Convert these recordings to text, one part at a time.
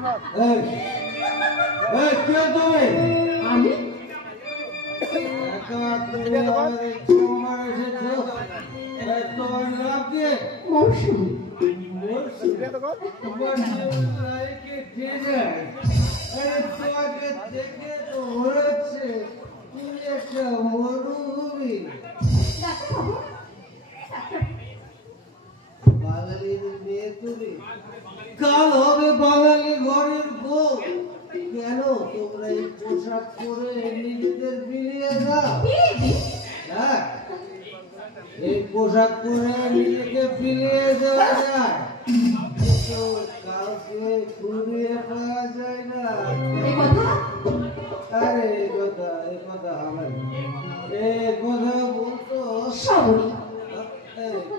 কে তুমি? আমি তোমার নাম কি? মৌসুমী। তোমাকে দেখে তো মনে হচ্ছে তুমি একটা মরুভূমি। বাঙালির মেয়ে তুমি, কাল হবে বাঙালি ঘরের বউ। কেন তোমরা এই পোশাক পরে নিজেদের বিলিয়ে দাও? হ্যাঁ, এই পোশাক পরে নিজেকে বিলিয়ে দেওয়া যায়, কিন্তু কাউকে ঘুরিয়ে পাওয়া যায় না। আরে এই কথা হবে, এই কথা বলতো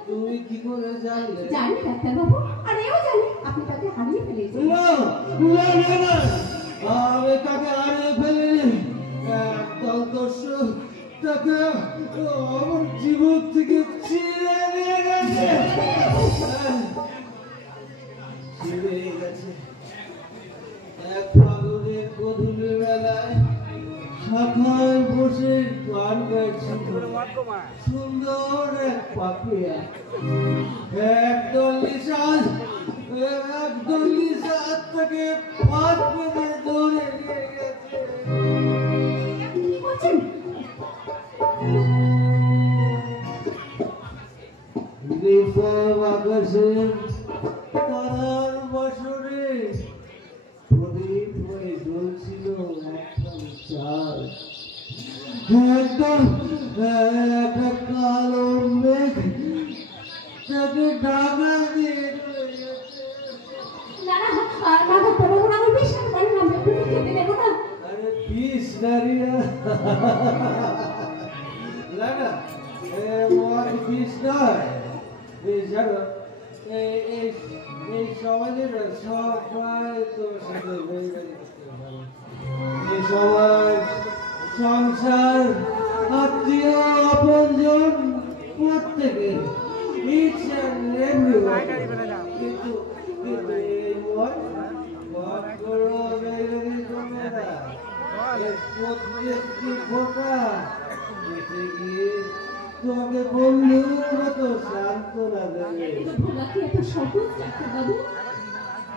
তুমি কি করে জানলে? জানি ডাক্তারবাবু, আর এও জানি আপনি তাকে হারিয়ে ফেলেছেন। না, আমি তাকে হারিয়ে ফেলিনি। একদল দর্শক তাকে আমার জীবন থেকে ছিঁড়ে নিয়ে গেছে। এক ফাগুনের গধূলি বেলায় শাখায় বসে গান গাইছিল সুন্দর এক পাপিয়া। একদল নিশাদ তাকে পাত পেতে ধরে নিয়ে গেছে। আকাশের তারার বছরে প্রদীপ হয়ে জ্বলছিল একটা চাল। একদম একটা কালো মেঘ তাকে ঢাকা দিয়ে চলে গেছে। আরে পিস নারীরা, না না মদ পিস নয়। জানো এই সমাজের সবাই তোর সাথে এই সমাজ, সংসার, আত্মীয়, আপনজন প্রত্যেকে কিন্তু এই প্রত্যেকটি ফোটা গিয়ে তোমাকে বন্ধুর মতো সান্ত্বনা দেবে।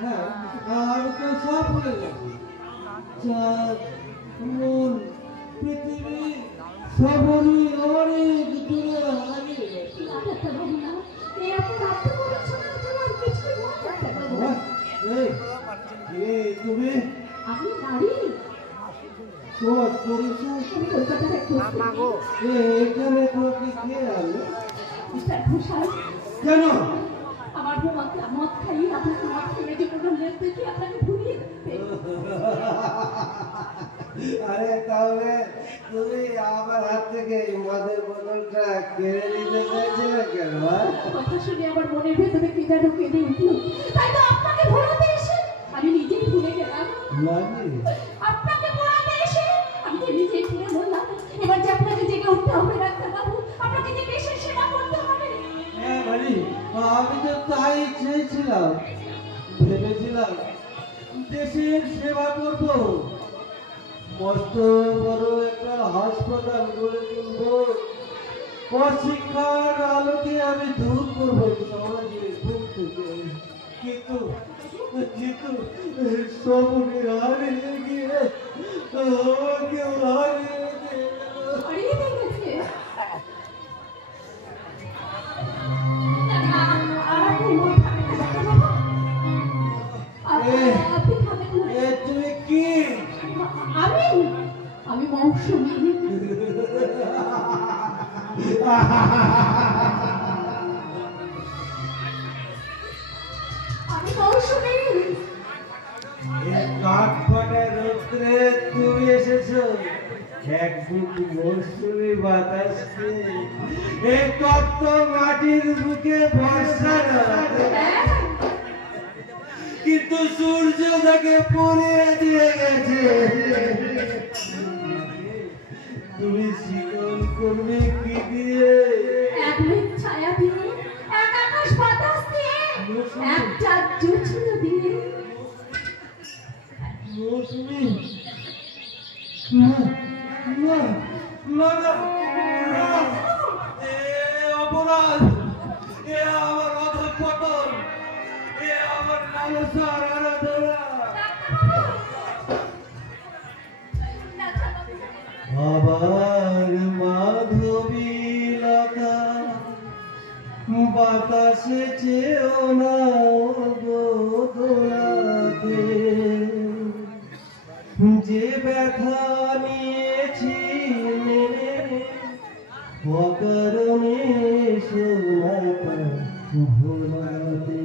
হ্যাঁ, আমি তো সব ভুলে গেছি। চাঁদ, মন, পৃথিবী সবই অনেক দূরে হারিয়ে গেছে। তুমি তোমার পরিচয় এখানে তোমাকে কে আলো? কেন? আমার বৌমাকে মদ খাইয়ে আপনাকে মদ খেয়ে জীবন দেখে আপনাকে ভুলিয়ে দেবে। আরে তাহলে তুমি আমার হাত থেকে মদের বোতলটা কেড়ে নিতে চাইছিলে কেন? কথা শুনে আমার মনের ভেতরে কি যেন কেঁদে উঠল। তাই তো আপনাকে ভোলাতে এসে আমি নিজেই ভুলে গেলাম। আপনাকে ভোলাতে এসে আমি তো নিজেই ভুলে বললাম। এবার যে আপনাকে জেগে উঠতে হবে ডাক্তারবাবু, আপনাকে যে দেশের সেবা করতে হবে। হ্যাঁ ভাই, আমি তো তাই চেয়েছিলাম, ভেবেছিলাম দেশের সেবা করব, মস্ত বড় একটা হাসপাতাল গড়ে তুলব, শিক্ষার আলোকে আমি দূর করব সমাজের বুক থেকে। কিন্তু কিন্তু সবুজের হারিয়ে গিয়ে আমাকে হারিয়ে গেছে। তুমি কি? আমি মৌসুমী। আমি মৌসুমী। কাঠফাটা রৌদ্রে তুমি এসেছো এক বুক মৌসুমী বাতাসকে, এই তপ্ত মাটির বুকে বর্ষা নামাতে। কিন্তু সূর্য তাকে পুড়িয়ে দিয়ে গেছে। তুমি শীতল করবে কি দিয়ে? এক মেঘ ছায়া দিয়ে, এক আকাশ বাতাস দিয়ে, একটা জোছনা দিয়ে। মৌসুমী না না না না না, এ অপরাধ, এ আমার অধঃপতন, এ আমার লালসার আরাধনা। আবার মাধবীলতা বাতাসে চেয়েও না দোলাতে, যে ব্যথা নিয়েছি মেনে অকারণে সোনাটা ভোলাতে,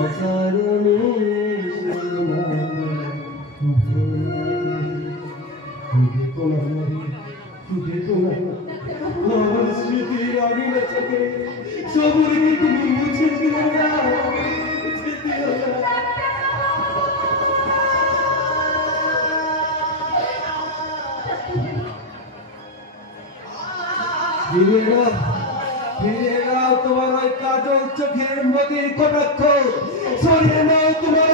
অকারণে সোনাটা আমার স্মৃতির আঙিনা থেকে সবরকে তুমি মুছে দিও না, মুছে দিও না। ফিরে নাও তোমার ওই কাজল চোখের মতির কটাক্ষ, সরিয়ে নাও তোমার